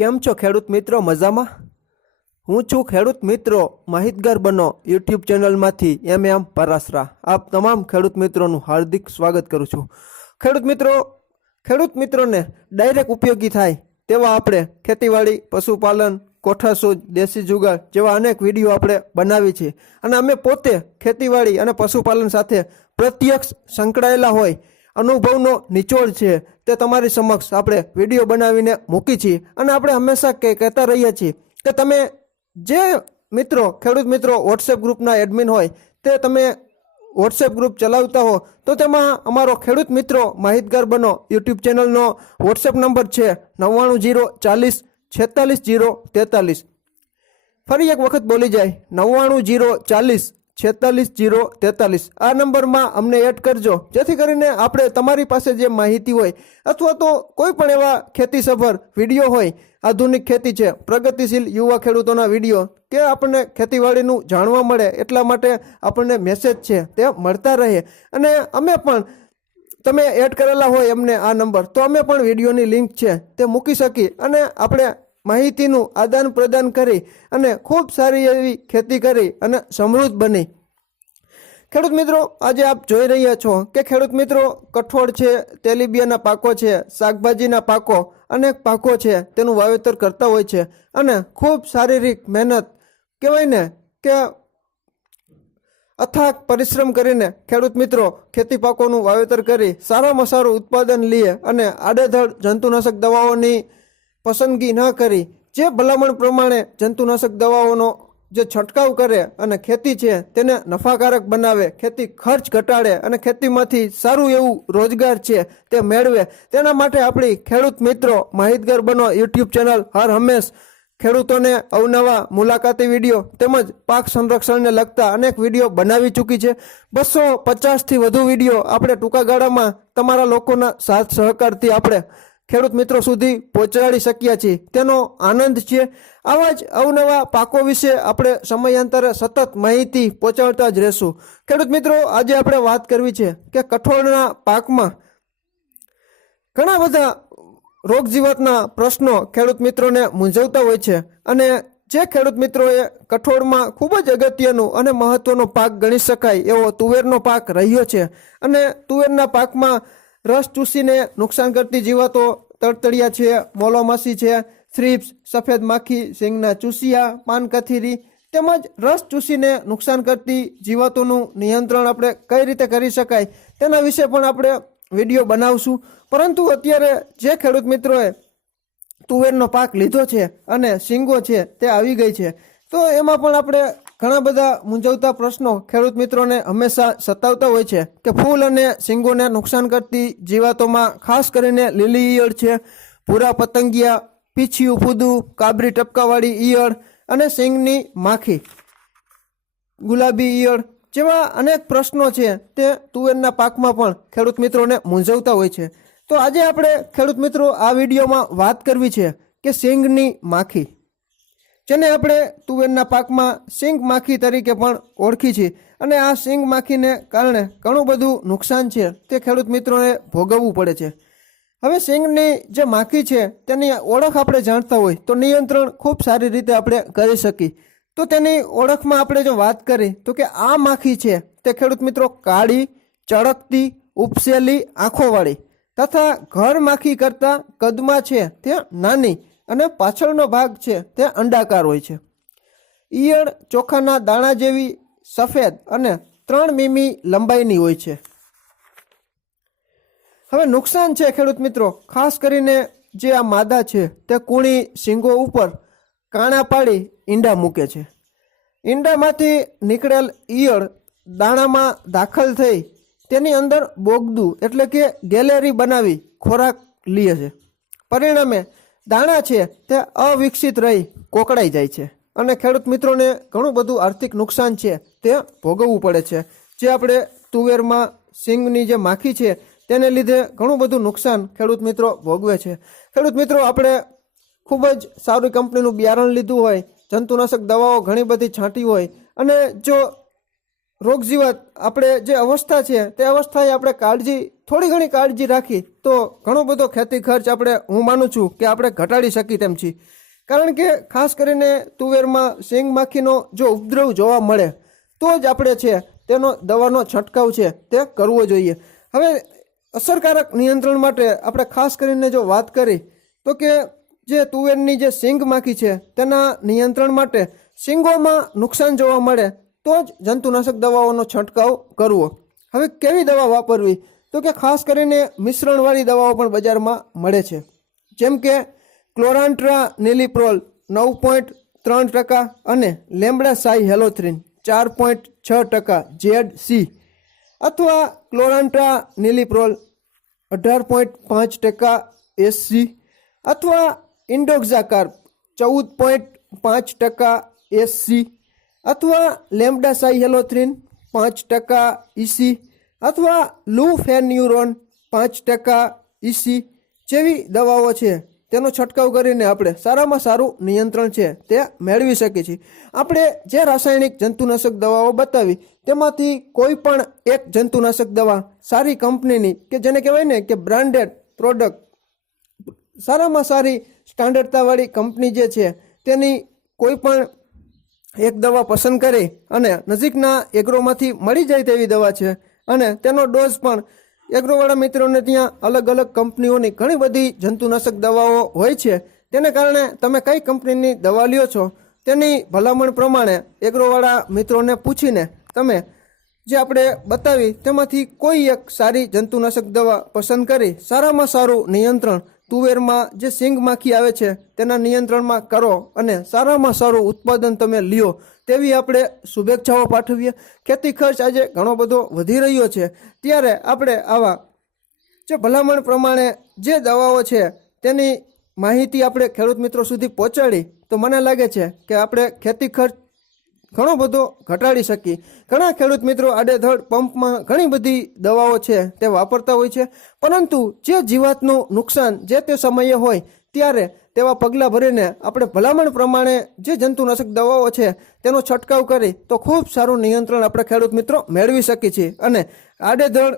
કેમ છો ખેડૂત મિત્રો મજામાં? હું છું ખેડૂત મિત્રો માહિતગાર બનો યુટ્યુબ ચેનલમાંથી એમ એમ પરાસરા. આપ તમામ ખેડૂત મિત્રોનું હાર્દિક સ્વાગત કરું છું. ખેડૂત મિત્રો, ખેડૂત મિત્રોને ડાયરેક્ટ ઉપયોગી થાય તેવા આપણે ખેતીવાડી, પશુપાલન કોઠાસૂજ દેશી જુગાર જેવા અનેક વીડિયો આપણે બનાવી છે. અને અમે પોતે ખેતીવાડી અને પશુપાલન સાથે પ્રત્યક્ષ સંકળાયેલા હોય. અનુભવનો નિચોડ છે. તે તમારી સમક્ષ આપણે વીડિયો બનાવીને મૂકી છીએ અને આપણે હંમેશા કે, કહેતા રહીએ છીએ કે તમે જે મિત્રો, ખેડૂત મિત્રો વોટ્સએપ ગ્રુપના એડમિન હોય, તે તમે વોટ્સએપ ગ્રુપ ચલાવતા હો, તો તેમાં અમારો ખેડૂત મિત્રો માહિતગાર બનો. યુટ્યુબ ચેનલનો વોટ્સએપ નંબર છે નવ્વાણું જીરો ચાલીસ છેતાલીસ જીરો તેતાલીસ. ફરી એક વખત બોલી જાય. નવ્વાણું જીરો ચાલીસ છેતાલીસ જીરો તેતાલીસ. આ નંબરમાં અમને એડ કરજો. જેથી કરીને આપણે તમારી પાસે જે માહિતી હોય અથવા તો કોઈ પણ એવા ખેતીસભર વીડિયો હોય, આધુનિક ખેતી છે, પ્રગતિશીલ યુવા ખેડૂતોના વીડિયો, કે આપણને ખેતીવાડીનું જાણવા મળે એટલા માટે આપણને મેસેજ છે, તે મળતા રહે. અને અમે પણ, તમે એડ કરેલા હોય એમને આ નંબર, તો અમે પણ વિડીયોની લિંક છે, તે મૂકી શકી અને આપણે માહિતીનું આદાન પ્રદાન કરી અને ખૂબ સારી એવી ખેતી કરી અને સમૃદ્ધ બની. ખેડૂત મિત્રો, આજે આપ જોઈ રહ્યા છો કે ખેડૂત મિત્રો, કઠોળ છે, તેલીબિયાના પાકો છે, શાકભાજીના પાકો, અનેક પાકો છે, તેનું વાવેતર કરતા હોય છે અને ખૂબ શારીરિક મહેનત કહેવાય ને કે અથાક પરિશ્રમ કરીને ખેડૂત મિત્રો ખેતી પાકોનું વાવેતર કરી સારામાં સારું ઉત્પાદન લે અને આડેધડ જંતુનાશક દવાઓની પસંદગી ન કરી, જે ભલામણ પ્રમાણે જંતુનાશક દવાઓનો જે છંટકાવ કરે અને ખેતી છે, તેને નફાકારક બનાવે, ખેતી ખર્ચ ઘટાડે અને ખેતીમાંથી સારું એવું રોજગાર છે, તે મેળવે. તેના માટે આપણી ખેડૂત મિત્રો માહિતગાર બનો યુટ્યુબ ચેનલ હર હંમેશ. ખેડૂતોને અવનવા મુલાકાતી વીડિયો તેમજ પાક સંરક્ષણને લગતા અનેક વીડિયો બનાવી ચૂકી છે. બસો પચાસથી વધુ વીડિયો આપણે ટૂંકા ગાળામાં તમારા લોકોના સાથ સહકારથી આપણે ખેડૂત મિત્રો સુધી પહોંચાડી શક્યા છીએ. તેનો આનંદ છે. આવા જ અવનવા પાકો વિશે આપણે સમયાંતરે સતત માહિતી પહોંચાડતા જ રહેશું. ખેડૂત મિત્રો, આજે આપણે વાત કરવી છે કે કઠોળના પાકમાં ઘણા બધા રોગજીવાતના પ્રશ્નો ખેડૂત મિત્રોને મૂંઝવતા હોય છે અને જે ખેડૂત મિત્રોએ કઠોળમાં ખૂબ જ અગત્યનું અને મહત્વનો પાક ગણી શકાય એવો તુવેરનો પાક રહ્યો છે. અને તુવેરના પાકમાં રસ ચૂસીને નુકસાન કરતી જીવાતો તડતડિયા છે, મોલોમાસી છે, થ્રીપ્સ, સફેદ માખી સિંગના ચૂસિયા, પાન કથીરી તેમજ રસ ચૂસીને નુકસાન કરતી જીવાતોનું નિયંત્રણ આપણે કઈ રીતે કરી શકાય તેના વિશે પણ આપણે વીડિયો બનાવશું. પરંતુ અત્યારે જે ખેડૂત મિત્રોએ તુવેરનો પાક લીધો છે અને સિંગો છે તે આવી ગઈ છે. તો એમાં પણ આપણે ઘણા બધા મૂંઝવતા પ્રશ્નો ખેડૂત મિત્રોને હંમેશા સતાવતા હોય છે કે ફૂલ અને સિંગોને નુકસાન કરતી જીવાતોમાં ખાસ કરીને લીલી ઈયળ છે, ભૂરા પતંગિયા, પીછિયું ફૂદું, કાબરી ટપકાવાળી ઈયળ અને સિંગની માખી. ગુલાબી ઈયળ જેવા અનેક પ્રશ્નો છે તે તુવેરના પાકમાં પણ ખેડૂત મિત્રોને મૂંઝવતા હોય છે. તો આજે આપણે ખેડૂત મિત્રો આ વિડીયોમાં વાત કરવી છે કે સિંગની માખી. જેને આપણે તુવેરના પાકમાં સિંગ માખી તરીકે પણ ઓળખી છે અને આ સિંગ માખીને કારણે ઘણું બધું નુકસાન છે. તે ખેડૂત મિત્રોને ભોગવવું પડે છે. હવે સિંગની જે માખી છે, તેની ઓળખ આપણે જાણતા હોય, તો નિયંત્રણ ખૂબ સારી રીતે આપણે કરી શકીએ. તો તેની ઓળખમાં આપણે જો વાત કરી, તો કે આ માખી છે, તે ખેડૂત મિત્રો કાળી, ચળકતી, ઉપસેલી, આંખોવાળી તથા ઘર માખી કરતાં કદમાં છે, તે નાની. અને પાછળનો ભાગ છે તે અંડાકાર હોય છે. ઈયળ ચોખાના દાણા જેવી સફેદ અને ત્રણ મીમી લંબાઈની હોય છે. હવે નુકસાન છે ખેડૂત મિત્રો, ખાસ કરીને જે આ માદા છે તે કૂણી શીંગો ઉપર કાણા પાડી ઈંડા મૂકે છે. ઈંડામાંથી નીકળેલ ઈયળ દાણામાં દાખલ થઈ તેની અંદર બોગદું એટલે કે ગેલેરી બનાવી ખોરાક લે છે. પરિણામે દાણા છે તે અવિકસિત રહી કોકડાઈ જાય છે. અને ખેડૂત મિત્રોને ઘણું બધું આર્થિક નુકસાન છે તે ભોગવવું પડે છે. જે આપણે તુવેરમાં સિંગની જે માખી છે તેને લીધે ઘણું બધું નુકસાન ખેડૂત મિત્રો ભોગવે છે. ખેડૂત મિત્રો, આપણે ખૂબ જ સારી કંપનીનું બિયારણ લીધું હોય, જંતુનાશક દવાઓ ઘણી બધી છાંટી હોય અને જો રોગજીવત આપણે જે અવસ્થા છે, તે અવસ્થાએ આપણે કાળજી, થોડી ઘણી કાળજી રાખી, તો ઘણો બધો ખેતી ખર્ચ આપણે હું માનું છું કે આપણે ઘટાડી શકીએ તેમ છીએ કારણ કે ખાસ કરીને તુવેરમાં શેંગ માખીનો જો ઉપદ્રવ જોવા મળે, તો જ આપણે છે, તેનો દવાનો છંટકાવ છે, તે કરવો જોઈએ. હવે અસરકારક નિયંત્રણ માટે આપણે ખાસ કરીને જો વાત કરી, તો કે જે તુવેરની જે શીંગ માખી છે, તેના નિયંત્રણ માટે શીંગોમાં નુકસાન જોવા મળે તો જ જંતુનાશક દવાઓનો છંટકાવ કરવો. હવે કેવી દવા વાપરવી? તો કે ખાસ કરીને મિશ્રણવાળી દવાઓ પણ બજારમાં મળે છે. જેમ કે ક્લોરાન્ટ્રા નેલિપ્રોલ નવ પોઈન્ટ ત્રણ ટકા અને લેમ્બડા સાઈ હેલોથ્રીન ચાર પોઈન્ટ છ ટકા જેડ સી અથવા ક્લોરાન્ટ્રા નેલિપ્રોલ અઢાર પોઈન્ટ પાંચ ટકા એસસી અથવા ઇન્ડોક્ઝાકાર્પ ચૌદ પોઈન્ટ પાંચ ટકા એસસી અથવા લેમ્ડા સાઇહેલોથ્રીન પાંચ ટકા ઇસી અથવા લુફેન્યુરોન પાંચ ટકા ઇસી જેવી દવાઓ છે. તેનો છંટકાવ કરીને આપણે સારામાં સારું નિયંત્રણ છે તે મેળવી શકીએ છીએ. આપણે જે રાસાયણિક જંતુનાશક દવાઓ બતાવી, તેમાંથી કોઈ પણ એક જંતુનાશક દવા સારી કંપનીની કે જેને કહેવાય ને કે બ્રાન્ડેડ પ્રોડક્ટ, સારામાં સારી સ્ટાન્ડર્ડતાવાળી કંપની જે છે, તેની કોઈ પણ એક દવા પસંદ કરી અને નજીકના એગ્રોમાંથી મળી જાય તેવી દવા છે. અને તેનો ડોઝ પણ એગ્રોવાળા મિત્રોને ત્યાં અલગ અલગ કંપનીઓની ઘણી બધી જંતુનાશક દવાઓ હોય છે. તેને કારણે તમે કઈ કંપનીની દવા લ્યો છો તેની ભલામણ પ્રમાણે એગ્રોવાળા મિત્રોને પૂછીને તમે જે આપણે બતાવી તેમાંથી કોઈ એક સારી જંતુનાશક દવા પસંદ કરી, સારામાં સારું નિયંત્રણ તુવેરમાં જે સિંગ માખી આવે છે, તેના નિયંત્રણમાં કરો અને સારામાં સારું ઉત્પાદન તમે લ્યો તેવી આપણે શુભેચ્છાઓ પાઠવીએ. ખેતી ખર્ચ આજે ઘણો બધો વધી રહ્યો છે. ત્યારે આપણે આવા જે ભલામણ પ્રમાણે જે દવાઓ છે, તેની માહિતી આપણે ખેડૂત મિત્રો સુધી પહોંચાડી. તો મને લાગે છે કે આપણે ખેતી ખર્ચ ઘણો બધો ઘટાડી શકીએ. ઘણા ખેડૂત મિત્રો આડેધડ પંપમાં ઘણી બધી દવાઓ છે તે વાપરતા હોય છે. પરંતુ જે જીવાતનું નુકસાન જે તે સમયે હોય ત્યારે તેવા પગલાં ભરીને આપણે ભલામણ પ્રમાણે જે જંતુનાશક દવાઓ છે તેનો છંટકાવ કરી તો ખૂબ સારું નિયંત્રણ આપણે ખેડૂત મિત્રો મેળવી શકીએ છીએ. અને આડેધડ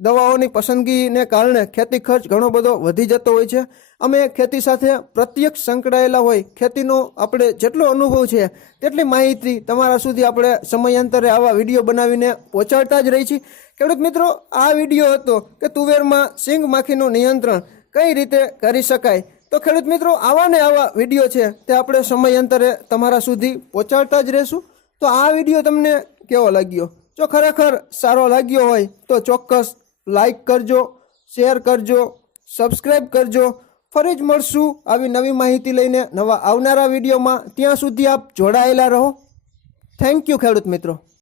દવાઓની પસંદગીને કારણે ખેતી ખર્ચ ઘણો બધો વધી જતો હોય છે. અમે ખેતી સાથે પ્રત્યક્ષ સંકળાયેલા હોય, ખેતીનો આપણે જેટલો અનુભવ છે, તેટલી માહિતી તમારા સુધી આપણે સમયાંતરે આવા વીડિયો બનાવીને પહોંચાડતા જ રહી છીએ. ખેડૂત મિત્રો, આ વીડિયો હતો કે તુવેરમાં સિંગ માખીનું નિયંત્રણ કઈ રીતે કરી શકાય? તો ખેડૂત મિત્રો, આવા ને આવા વીડિયો છે તે આપણે સમયાંતરે તમારા સુધી પહોંચાડતા જ રહેશું. તો આ વીડિયો તમને કેવો લાગ્યો? જો ખરેખર સારો લાગ્યો હોય, તો ચોક્કસ લાઈક કરજો, શેર કરજો સબસ્ક્રાઈબ કરજો. ફરી જ મળશું આવી નવી માહિતી લઈને નવા આવનારા વિડીયોમાં. ત્યાં સુધી આપ જોડાયેલા રહો. થેન્ક યુ ખેડૂત મિત્રો.